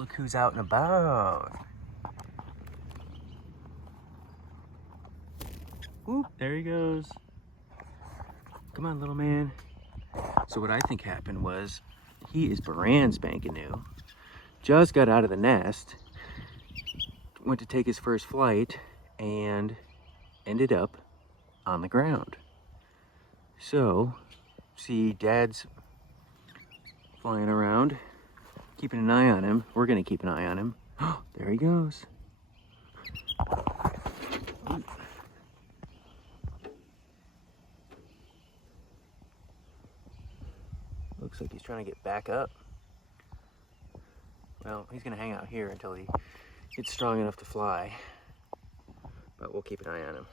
Look who's out and about. Ooh, there he goes. Come on, little man. So what I think happened was, he is brand spanking new. Just got out of the nest, went to take his first flight, and ended up on the ground. So, see, Dad's flying around, keeping an eye on him. We're gonna keep an eye on him. Oh, there he goes. Looks like he's trying to get back up. Well, he's gonna hang out here until he gets strong enough to fly, but we'll keep an eye on him.